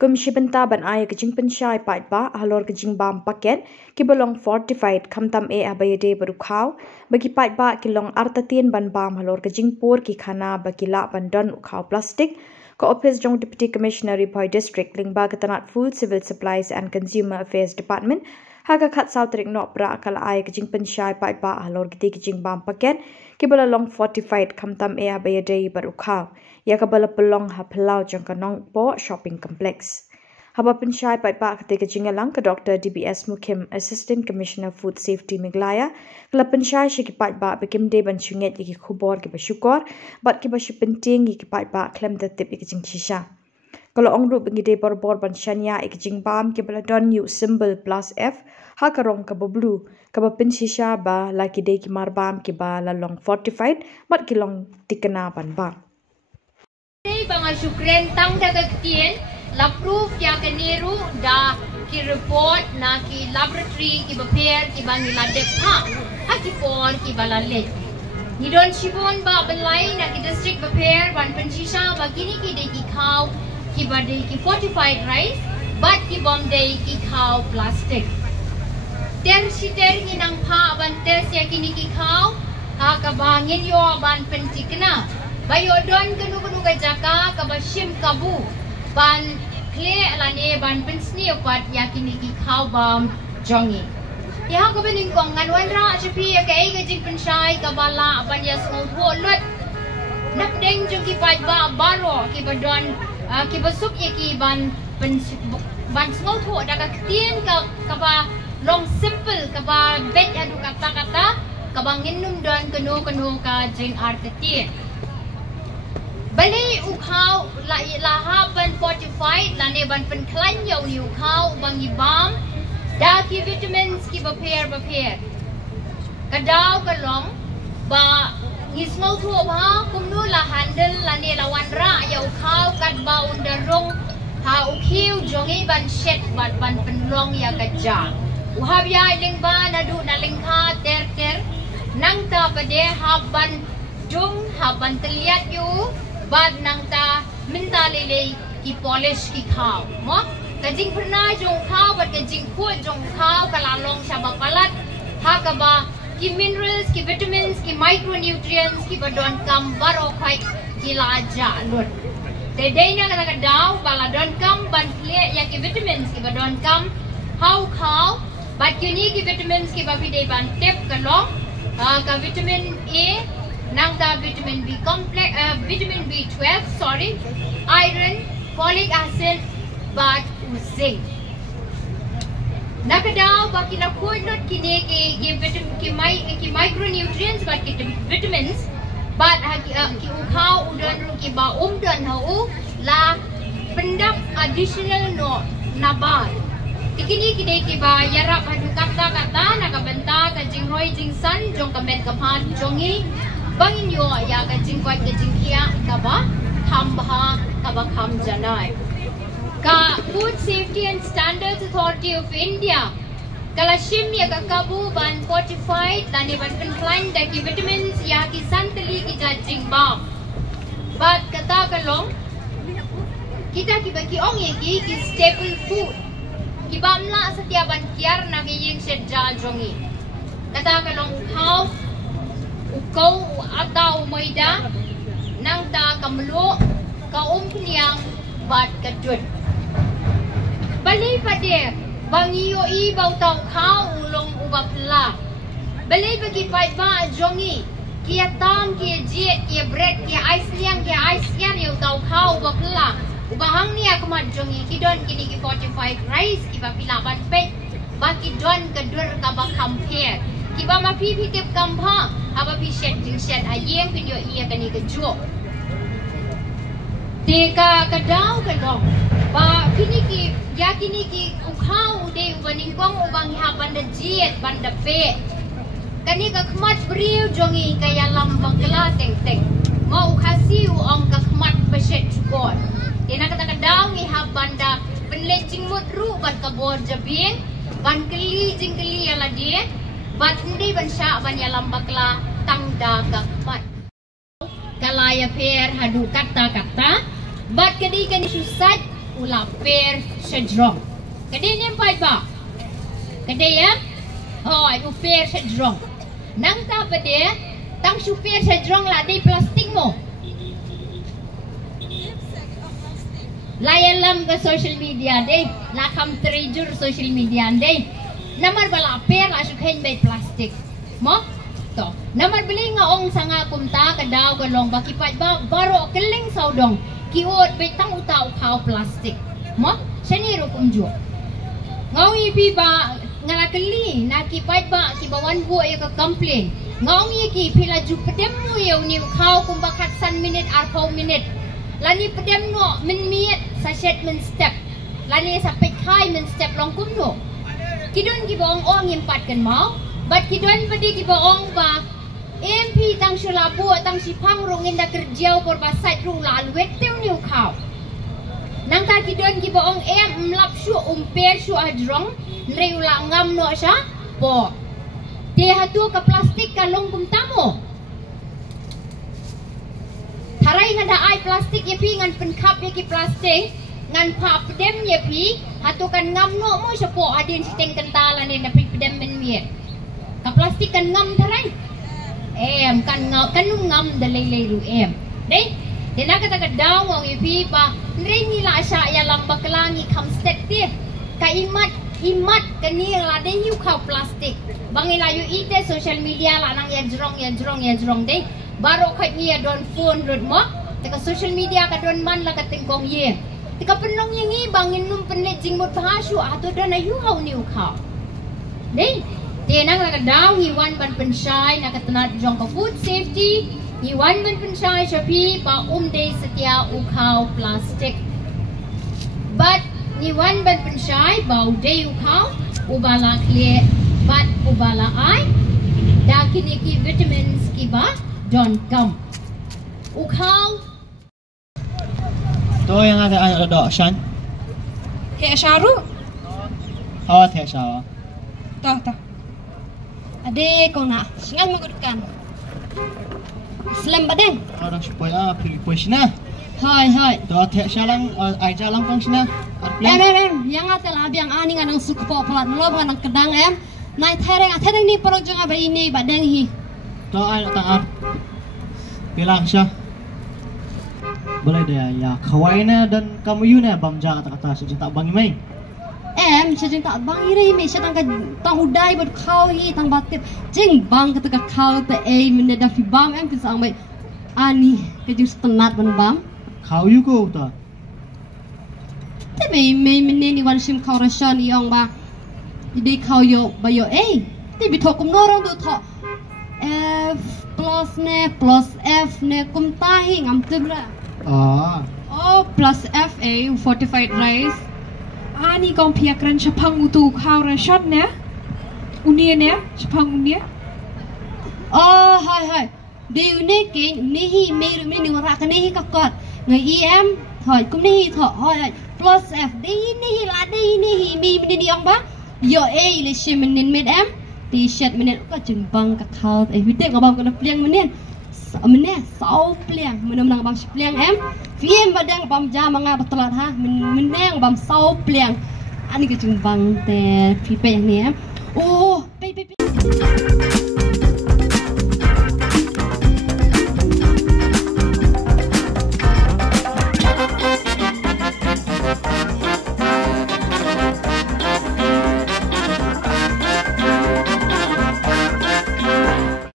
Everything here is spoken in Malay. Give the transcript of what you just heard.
bynta ban ke Pynshai Paidbah halor ke jingbam paket kibolong Fortified khamtam ïadei baru Khaw bagi Paidbah kilong artatien ban bam halor ke jingpur ki khana bagi la ban don Khaw plastik ke ophis jong Deputy Commissioner Ribhoi District lyngba ke Tnad Food Civil Supplies and Consumer Affairs Department haka Tarik Nohprah kala ke Pynshai Paidbah halor ke jingbam paket kibolong Fortified khamtam ïadei baru Khaw ïaka pelong phyllaw jong Nongpoh Shopping Complex. Haba Pynshai Paidbah Katei jingialang ke Dr. D.B.S Mukim Assistant Commissioner Food Safety Meghalaya kala Pynshai ki Paidbah bekim de ban chunget ki Khubor ki syukur bat ki basyu penting ki Paidbah klem tertib ki jingpynshai. Kalau ongru bengide bor ban shanya ki jingbam ki baladon yu symbol +F haka rong ka blue ka Pynshai ba la ki de ki marbam ki ba la long fortified bat ki long tikena ban ba. Banga syukren tang daga ketien la proof ya keneru da ki report na ki laboratory ki prepare ki bangi la depha ha ki por ki bala le ni don shibon ba belai na ki district prepare ban Pynshai ba kini ki de ki Khaw ki ba de ki fortified rice but ki bom de ki Khaw plastic ter shiter ki nang pha ban ter sia kini ki Khaw ha ka bangin yo ban pentikna bayo don kenu ka jaka ka bashim kabu ban kle alane ban pensni opat yakini ki Khaw bam jongi ya ko bening kong nganwan ra chapi ka ai ka jingpynshai ka bala ban ya small lot nak deng jong ki Paidbah baro ki badon ki basuk ki ban small tho da ka tien ka ba long simple ka ba bet adu kata ka bangin num don kenu ka jing artatien Bali Khaw laha ban fortified lane ban pen klan yo ni Khaw bangi bam da ki vitamins ki prepare kadaw kalong ba ngismo thu ba kumnu la handle lane lawan ra yo Khaw kat ba undarong ha ukhiu jongi ban shet ban pynlong ya kaja uhabya lyngba nadu na lingkha ter nang ta pade haban jong haban teliat yu bad nang ta minta lele ki polish ki Khaw mo ka jingpurna jong Khaw bat ka jingpur jong Khaw kala long shabak palat haka ba ki minerals ki vitamins ki micronutrients ki badon kam baro khai ki laja lut te deina ka daw bala don kam ban kle ya ki vitamins ki badon kam how Khaw bat ki vitamins ki ba bide ban tep kalong ka vitamin A nang ta vitamin B complex vitamin B12 iron folic acid but zinc nakadaw baki la not kine ki vitamin ki micronutrients but ki vitamins but ki Khaw udon ki ba don hau la pendap additional no nabar tikini kine ki ba yarap hadu kata nakabenta ka jingroi jingsan jong kamen kapan jongi bangin yo ya ka jingkwat ka jingkia kaba khamba kaba kham janai ka Food Safety and Standards Authority of India kala shim ya ka kabu ban fortified lani ban plan da ki vitamins ya ki santali ki ja jingbam bat kata kalong kita ki baki ong ye ki staple food ki bamla setiap ban kiar na ki yeng shet ja jongi kata kalong Khaw ukau atau maida nang ta kamlo ka pniang bat kadut bali pade bangiyo I bau tau Khaw ulong ubapla bali bagi Paidbah jongi kia tam kia jet kia bread kia ice liang yo tau Khaw ubapla ubahang ni akmat jongi kidon kini ki fortified rice ki bapila ban pet baki don kadur ka ba compare kiba ma pi tip kampha aba pi shet ayeng pin yo iya kani ke jo te ka kadaw kalong ba kini ki Khaw de ubaning kong ubang haban da jet ban da pe kani ka khmat briu jongi kaya lambang kala teng mau khasi ong ka khmat beshet god tena kata kadaw ngi haban da penlecing mutru ban ka bor jabing ban keli ala dia bat hindi ban sya ban ya lambakla tangda kakmat kalaya per hadu kata bat kadi susat ula per sedrong. Kadai ni Paidbah. Kadai ya? Oh, u per sedrong. Nang ta pada tang super sedrong lah di plastik mo. Layalam ke social media deh, lakam terjur social media deh. Namar bala per lah sukain by plastik. Mo? To. Namar beli ngaong sanga kumta kadaw galong baki Paidbah baro keling saudong. Kiot betang utau kau plastik. Mo? Seni rukum jo. Ngau ipi ba ngalakeli naki Paidbah ki bawan bu ya ke complain. Ngau iki pila ju pedemu ya uni kau kumbakat san minit arpau minit. Lani pedem no min miet sachet min step. Lani sampai kai min step longkum no. Kidon ki baong ong impat kan mau. Bat kidon padi ki baong ba MP tang sulabu tang sipang rungin da kerjau por basait rung lalu wetiu niu kau. Nang ka kidon ki baong mlap shu umper shu adrong nrei ula ngam no sha po. Dia hatu ke plastik ka longkum tamu. Tarai ngada ai plastik ya pi ngan penkap ya ki plastik ngan pa pedem ya pi hatu kan ngam no mo sepo adin siteng kentalan ni na pi pedem men miet. Ka plastik kan ngam tarai. Kan ngam dalay ru Dei, dina kata kadaw ang ipi pa nrei nila sya ya lang baklangi kamstek ti. Ka imat kani la de yu kau plastik. Bangila yu ite social media la nang ya jrong dei. Baru kat niya don phone rut mo. Teka social media ka don man la katingkong ye. Teka penong yang i bangin num penet jingmut bahasu atau dana yu hau niu kau. Dei, tenang la kadaw ngiwan ban Pynshai na Tnad jong ka food safety. Ngiwan ban Pynshai Shopee pa day setia ukau plastik. But ngiwan ban Pynshai bau day ukau ubala clear but ubala ai. Da kini ki vitamins kiba don't come. Ukau. To yang ada shan. Hek syaru. Oh, teh syawa. Tah. Ade kau nak singan menggunakan. Selam badeng. Orang supaya pilih sina. Hai. To teh syalang ai jalang pang sina. Yang atel abiang ani nganang suku popolat lo nganang kedang Nai tereng ni perang jong aba ini badeng hi. To ai tang bilang siya. Boleh dia ya kawaina dan kamu yuna bamja kata-kata sejuta bangi mai. Sejuta bangi rai mai siya tang udai bud kau hi tang batip jingbam kata kau te mene da fi bam pisang mai ani ke jus Tnad ban bam. Kau yu ko ta. Te mai mene ni wan sim kau rasan iong ba. Jadi kau yo bayo te bitokum norong do tho F plus F ne kum tahi ngam tibra. Oh plus FA Fortified Rice. Ani kong piakran Shapang utu kau rashot ne? Unia ne? Shapang unia? Oh hai. Di unia ke nihi meru ni warak nihi kakot. Ngai thôi kum nihi tho hoi plus F di nihi la di nihi mi ni ong ba. Yo le shim nin med T-shirt menen ko jingbam ka kau vite ngabam ko na pliang menen sau pliang menang bam pliang VM badang bam jam nga batalat ha menang bam sau pliang ani ka jingbam te pipe yang ni pe